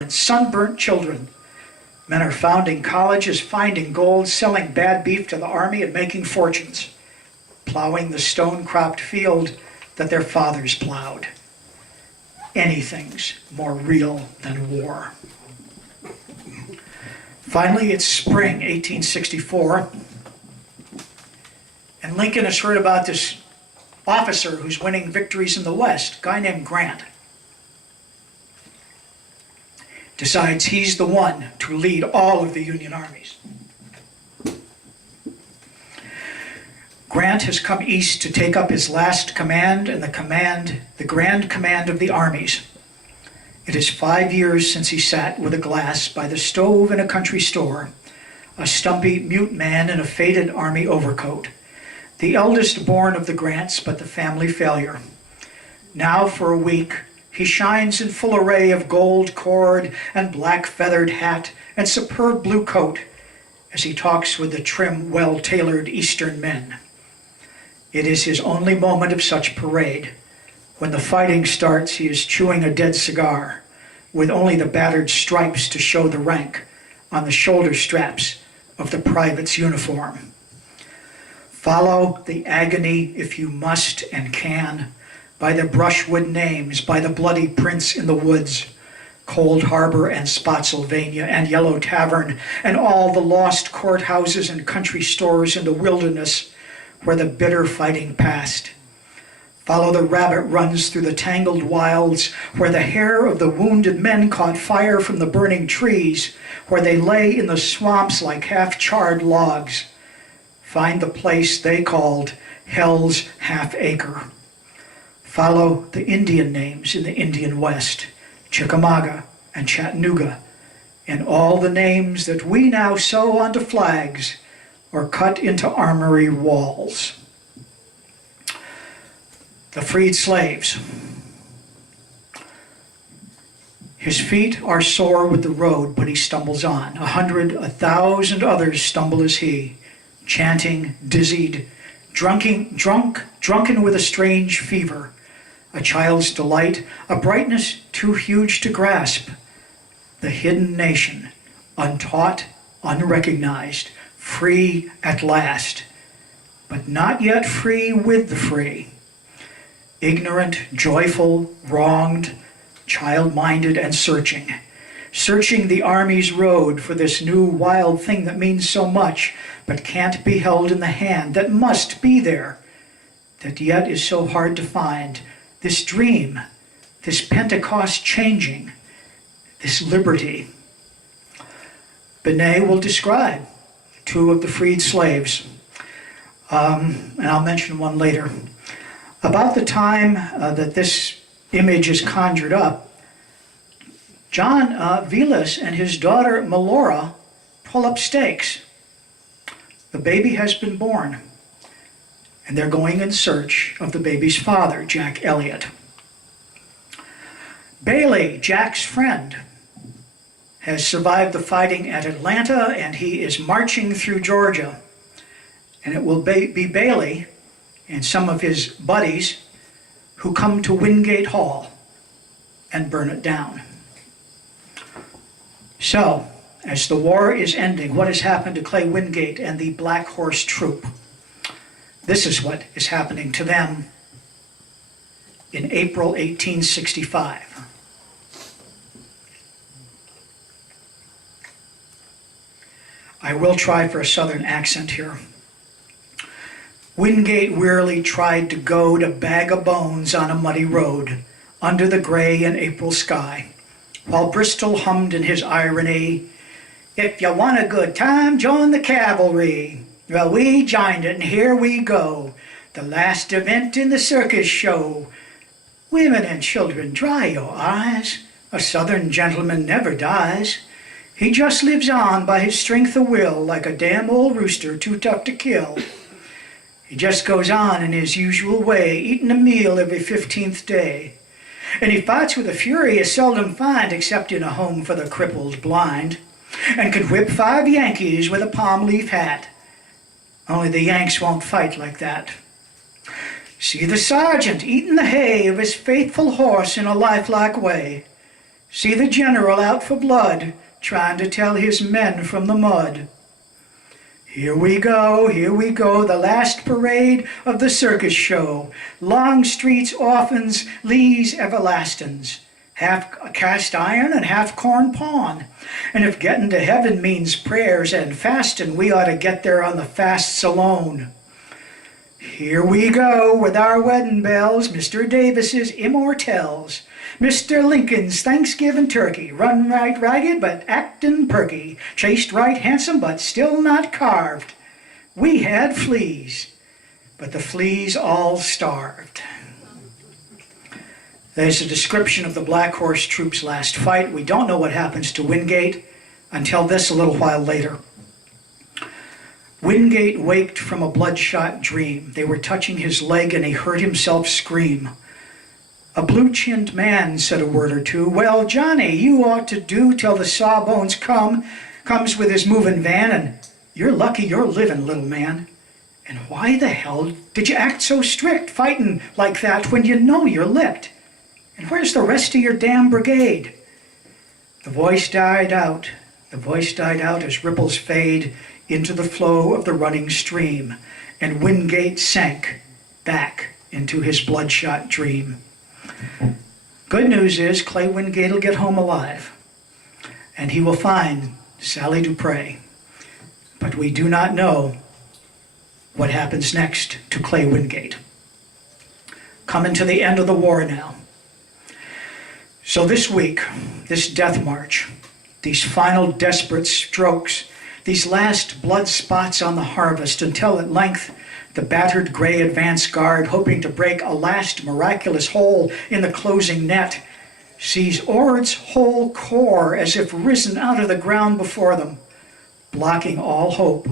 and sunburnt children. Men are founding colleges, finding gold, selling bad beef to the army, and making fortunes, plowing the stone-cropped field that their fathers plowed. Anything's more real than war. Finally, it's spring 1864, and Lincoln has heard about this officer who's winning victories in the West, a guy named Grant. Decides he's the one to lead all of the Union armies. Grant has come east to take up his last command and the grand command of the armies. It is 5 years since he sat with a glass by the stove in a country store, a stumpy, mute man in a faded army overcoat, the eldest born of the Grants, but the family failure. Now for a week, he shines in full array of gold cord and black feathered hat and superb blue coat as he talks with the trim, well-tailored Eastern men. It is his only moment of such parade. When the fighting starts, he is chewing a dead cigar, with only the battered stripes to show the rank on the shoulder straps of the private's uniform. Follow the agony if you must and can, by the brushwood names, by the bloody prints in the woods, Cold Harbor and Spotsylvania and Yellow Tavern, and all the lost courthouses and country stores in the wilderness where the bitter fighting passed. Follow the rabbit runs through the tangled wilds, where the hair of the wounded men caught fire from the burning trees, where they lay in the swamps like half-charred logs. Find the place they called Hell's Half-Acre. Follow the Indian names in the Indian West, Chickamauga and Chattanooga, and all the names that we now sew onto flags or cut into armory walls. The freed slaves. His feet are sore with the road, but he stumbles on. 100, 1,000 others stumble as he, chanting, dizzied, drunken with a strange fever, a child's delight, a brightness too huge to grasp. The hidden nation, untaught, unrecognized, free at last, but not yet free with the free. Ignorant, joyful, wronged, child-minded, and searching the army's road for this new wild thing that means so much, but can't be held in the hand, that must be there, that yet is so hard to find. This dream, this Pentecost changing, this liberty. Benet will describe two of the freed slaves, and I'll mention one later. About the time that this image is conjured up, John Vilas and his daughter Melora pull up stakes. The baby has been born, and they're going in search of the baby's father, Jack Elliott. Bailey, Jack's friend, has survived the fighting at Atlanta, and he is marching through Georgia. And it will be Bailey and some of his buddies who come to Wingate Hall and burn it down. So, as the war is ending, what has happened to Clay Wingate and the Black Horse Troop? This is what is happening to them in April 1865. I will try for a southern accent here. Wingate wearily tried to goad a bag of bones on a muddy road under the gray and April sky, while Bristol hummed in his irony, "If you want a good time, join the cavalry." Well, we joined it, and here we go. The last event in the circus show. Women and children, dry your eyes. A southern gentleman never dies. He just lives on by his strength of will, like a damn old rooster too tough to kill. He just goes on in his usual way, eating a meal every 15th day. And he fights with a fury you seldom find except in a home for the crippled blind, and can whip 5 Yankees with a palm leaf hat. Only the Yanks won't fight like that. See the sergeant eating the hay of his faithful horse in a lifelike way. See the general out for blood, trying to tell his men from the mud. Here we go, the last parade of the circus show. Longstreet's orphans, Lee's everlastings. Half cast iron and half corn pawn. And if getting to heaven means prayers and fasting, we ought to get there on the fasts alone. Here we go with our wedding bells, Mr. Davis's immortelles. Mr. Lincoln's Thanksgiving turkey, run right ragged but actin' perky, chased right handsome but still not carved. We had fleas, but the fleas all starved. There's a description of the Black Horse troops' last fight. We don't know what happens to Wingate until this a little while later. Wingate waked from a bloodshot dream. They were touching his leg and he heard himself scream. A blue-chinned man said a word or two. Well, Johnny, you ought to do till the sawbones comes with his moving van, and you're lucky you're living, little man. And why the hell did you act so strict, fighting like that when you know you're licked? And where's the rest of your damn brigade? The voice died out. The voice died out as ripples fade into the flow of the running stream, and Wingate sank back into his bloodshot dream. Good news is Clay Wingate will get home alive, and he will find Sally Dupre. But we do not know what happens next to Clay Wingate. Coming to the end of the war now. So this week, this death march, these final desperate strokes, these last blood spots on the harvest, until at length the battered gray advance guard, hoping to break a last miraculous hole in the closing net, sees Ord's whole corps as if risen out of the ground before them, blocking all hope.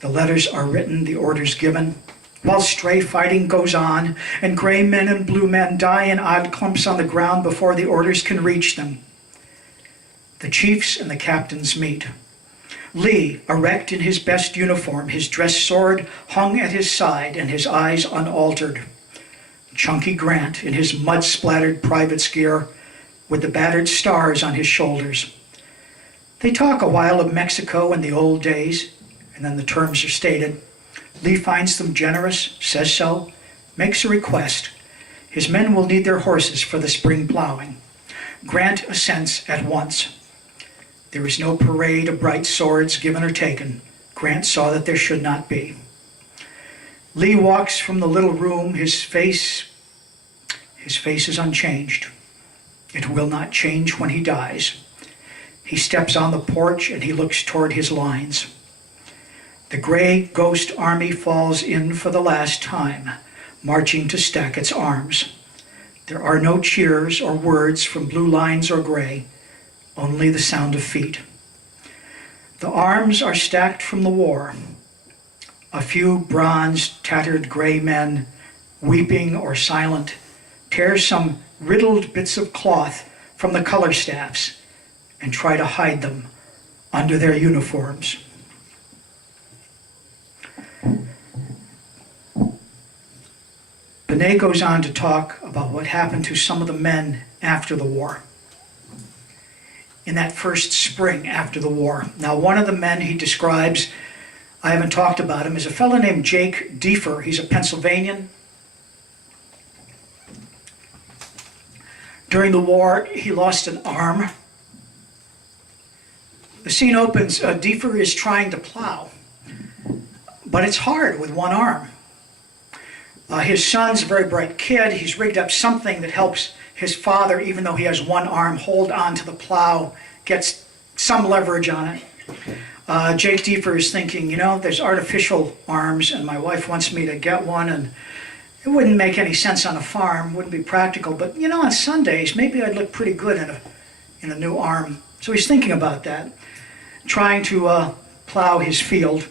The letters are written, the orders given, while stray fighting goes on, and gray men and blue men die in odd clumps on the ground before the orders can reach them. The chiefs and the captains meet. Lee, erect in his best uniform, his dress sword hung at his side and his eyes unaltered. Chunky Grant in his mud-splattered private's gear with the battered stars on his shoulders. They talk a while of Mexico and the old days, and then the terms are stated. Lee finds them generous, says so, makes a request. His men will need their horses for the spring plowing. Grant assents at once. There is no parade of bright swords given or taken. Grant saw that there should not be. Lee walks from the little room. His face is unchanged. It will not change when he dies. He steps on the porch and he looks toward his lines. The gray ghost army falls in for the last time, marching to stack its arms. There are no cheers or words from blue lines or gray, only the sound of feet. The arms are stacked from the war. A few bronzed, tattered gray men, weeping or silent, tear some riddled bits of cloth from the color staffs and try to hide them under their uniforms. Benet goes on to talk about what happened to some of the men after the war, in that first spring after the war. Now, one of the men he describes, I haven't talked about him, is a fellow named Jake Deefer. He's a Pennsylvanian. During the war, he lost an arm. The scene opens, Deefer is trying to plow, but it's hard with one arm. His son's a very bright kid. He's rigged up something that helps his father, even though he has one arm, hold on to the plow, gets some leverage on it. Jake Deefer is thinking, there's artificial arms, and my wife wants me to get one, and it wouldn't make any sense on a farm, wouldn't be practical, but on Sundays, maybe I'd look pretty good in a new arm. So he's thinking about that, trying to plow his field.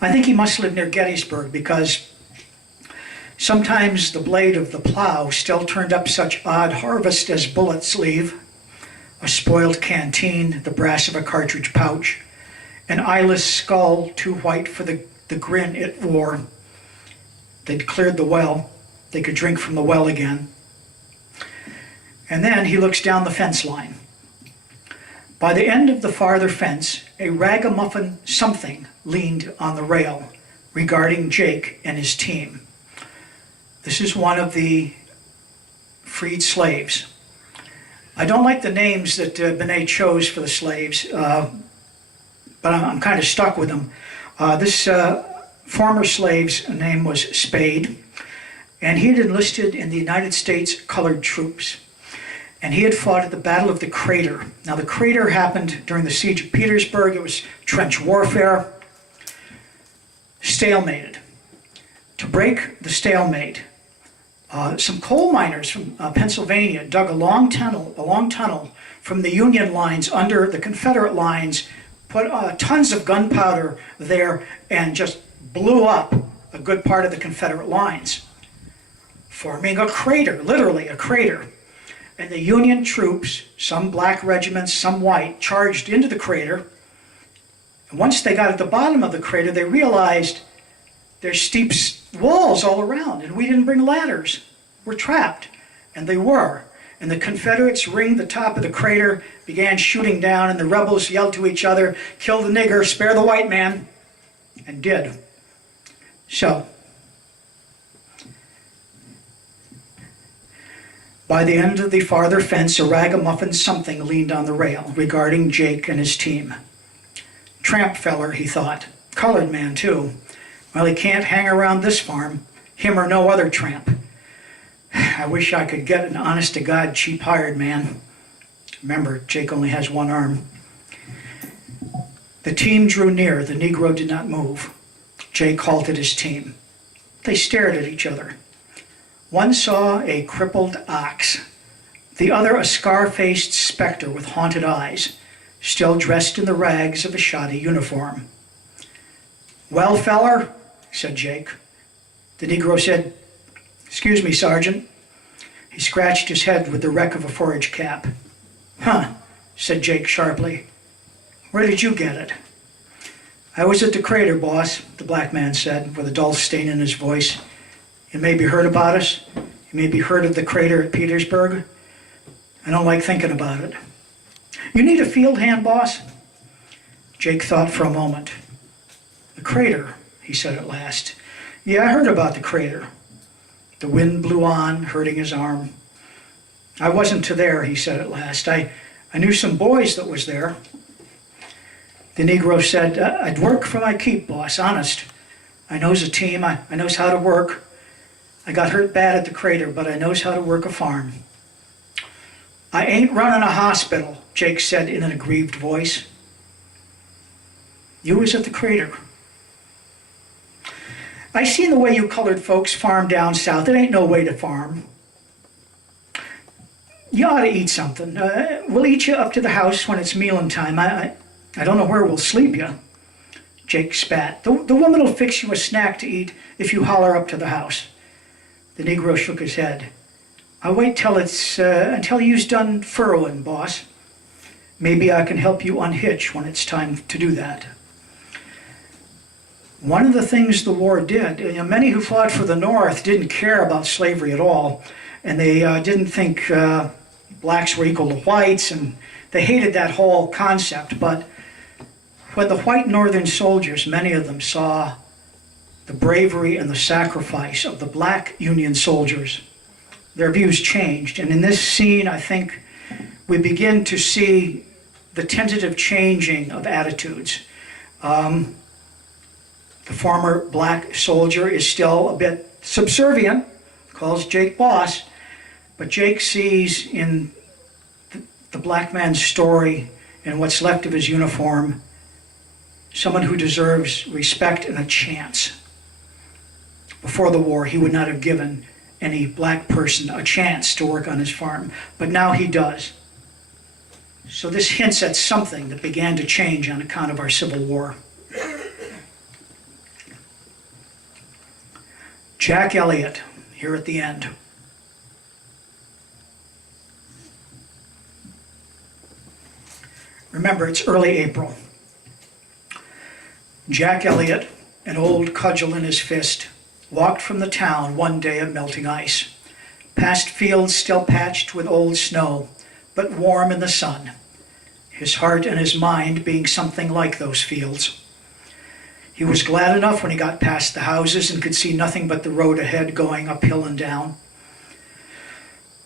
I think he must live near Gettysburg, because sometimes the blade of the plow still turned up such odd harvest as bullets leave, a spoiled canteen, the brass of a cartridge pouch, an eyeless skull too white for the grin it wore. They'd cleared the well. They could drink from the well again. And then he looks down the fence line. By the end of the farther fence, a ragamuffin something leaned on the rail, regarding Jake and his team. This is one of the freed slaves. I don't like the names that Benet chose for the slaves, but I'm kind of stuck with them. This former slave's name was Spade, and he had enlisted in the United States Colored Troops. And he had fought at the Battle of the Crater. Now, the Crater happened during the Siege of Petersburg. It was trench warfare. Stalemated. To break the stalemate, some coal miners from Pennsylvania dug a long tunnel from the Union lines under the Confederate lines, put tons of gunpowder there, and just blew up a good part of the Confederate lines, forming a crater, literally a crater. And the Union troops, some black regiments, some white, charged into the crater. And once they got at the bottom of the crater, they realized there's steep walls all around, and we didn't bring ladders. We're trapped. And they were. And the Confederates ringed the top of the crater, began shooting down, and the rebels yelled to each other, "Kill the nigger, spare the white man," and did. So, by the end of the farther fence, a ragamuffin something leaned on the rail, regarding Jake and his team. Tramp feller, he thought. Colored man, too. Well, he can't hang around this farm, him or no other tramp. I wish I could get an honest-to-God cheap hired man. Remember, Jake only has one arm. The team drew near. The Negro did not move. Jake halted his team. They stared at each other. One saw a crippled ox, the other a scar-faced specter with haunted eyes, still dressed in the rags of a shoddy uniform. "Well, feller," said Jake. The Negro said, "Excuse me, Sergeant." He scratched his head with the wreck of a forage cap. "Huh," said Jake sharply. "Where did you get it?" "I was at the crater, boss," the black man said, with a dull stain in his voice. "You maybe heard about us? You maybe heard of the crater at Petersburg? I don't like thinking about it." "You need a field hand, boss?" Jake thought for a moment. "The crater," he said at last. "Yeah, I heard about the crater." The wind blew on, hurting his arm. "I wasn't to there," he said at last. I knew some boys that was there." The Negro said, "I'd work for my keep, boss, honest. I knows a team, I knows how to work. I got hurt bad at the crater, but I knows how to work a farm." "I ain't running a hospital," Jake said in an aggrieved voice. "You was at the crater." "I seen the way you colored folks farm down south. It ain't no way to farm. You ought to eat something. We'll eat you up to the house when it's mealin' time. I don't know where we'll sleep you." Jake spat. The woman will fix you a snack to eat if you holler up to the house." The Negro shook his head. "I'll wait until you's done furrowing, boss. Maybe I can help you unhitch when it's time to do that." One of the things the war did, many who fought for the North didn't care about slavery at all, and they didn't think blacks were equal to whites, and they hated that whole concept. But when the white Northern soldiers, many of them, saw the bravery and the sacrifice of the black Union soldiers, their views changed. And in this scene, I think we begin to see the tentative changing of attitudes. The former black soldier is still a bit subservient, calls Jake boss, but Jake sees in the black man's story and what's left of his uniform someone who deserves respect and a chance. Before the war, he would not have given any black person a chance to work on his farm, but now he does. So this hints at something that began to change on account of our Civil War. Jack Elliott, here at the end. Remember, it's early April. Jack Elliott, an old cudgel in his fist, walked from the town one day of melting ice. past fields still patched with old snow, but warm in the sun, his heart and his mind being something like those fields. He was glad enough when he got past the houses and could see nothing but the road ahead going uphill and down.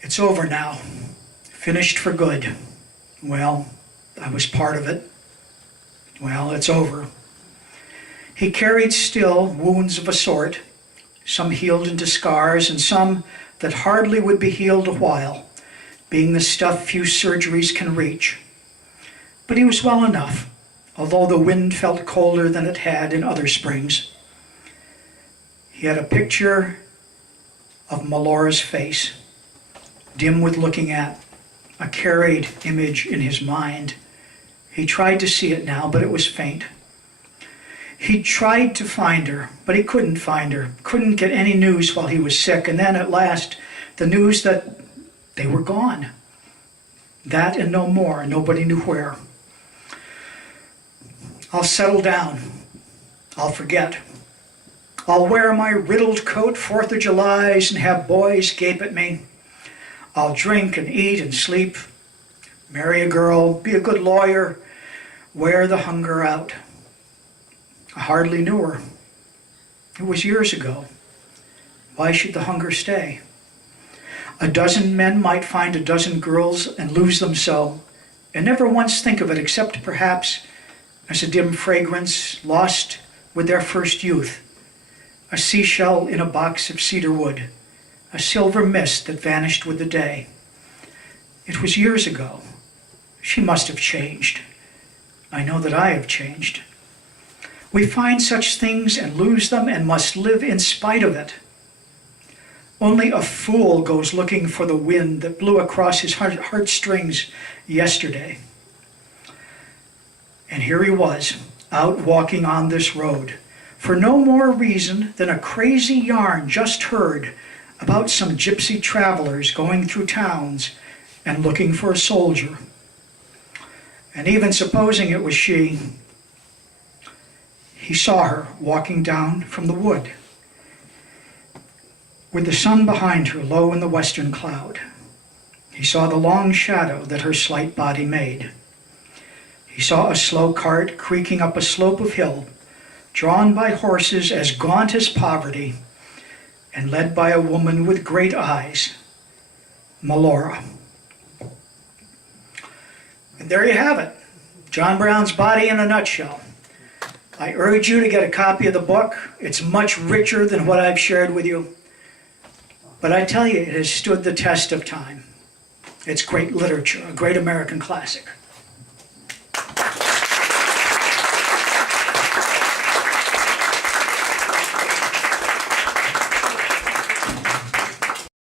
It's over now, finished for good. Well, I was part of it. Well, it's over. He carried still wounds of a sort, some healed into scars and some that hardly would be healed a while, being the stuff few surgeries can reach. But he was well enough, although the wind felt colder than it had in other springs. He had a picture of Melora's face, dim with looking at, a carried image in his mind. He tried to see it now, but it was faint. He tried to find her, but he couldn't find her, couldn't get any news while he was sick, and then at last, the news that they were gone. That and no more, nobody knew where. I'll settle down. I'll forget. I'll wear my riddled coat 4th of Julys and have boys gape at me. I'll drink and eat and sleep, marry a girl, be a good lawyer, wear the hunger out. I hardly knew her. It was years ago. Why should the hunger stay? A dozen men might find a dozen girls and lose them so, and never once think of it except perhaps as a dim fragrance lost with their first youth, a seashell in a box of cedar wood, a silver mist that vanished with the day. It was years ago. She must have changed. I know that I have changed. We find such things and lose them and must live in spite of it. Only a fool goes looking for the wind that blew across his heartstrings yesterday. And here he was, out walking on this road, for no more reason than a crazy yarn just heard about some gypsy travelers going through towns and looking for a soldier. And even supposing it was she, he saw her walking down from the wood, with the sun behind her low in the western cloud. He saw the long shadow that her slight body made. He saw a slow cart creaking up a slope of hill, drawn by horses as gaunt as poverty, and led by a woman with great eyes, Melora. And there you have it, John Brown's Body in a nutshell. I urge you to get a copy of the book. It's much richer than what I've shared with you. But I tell you, it has stood the test of time. It's great literature, a great American classic.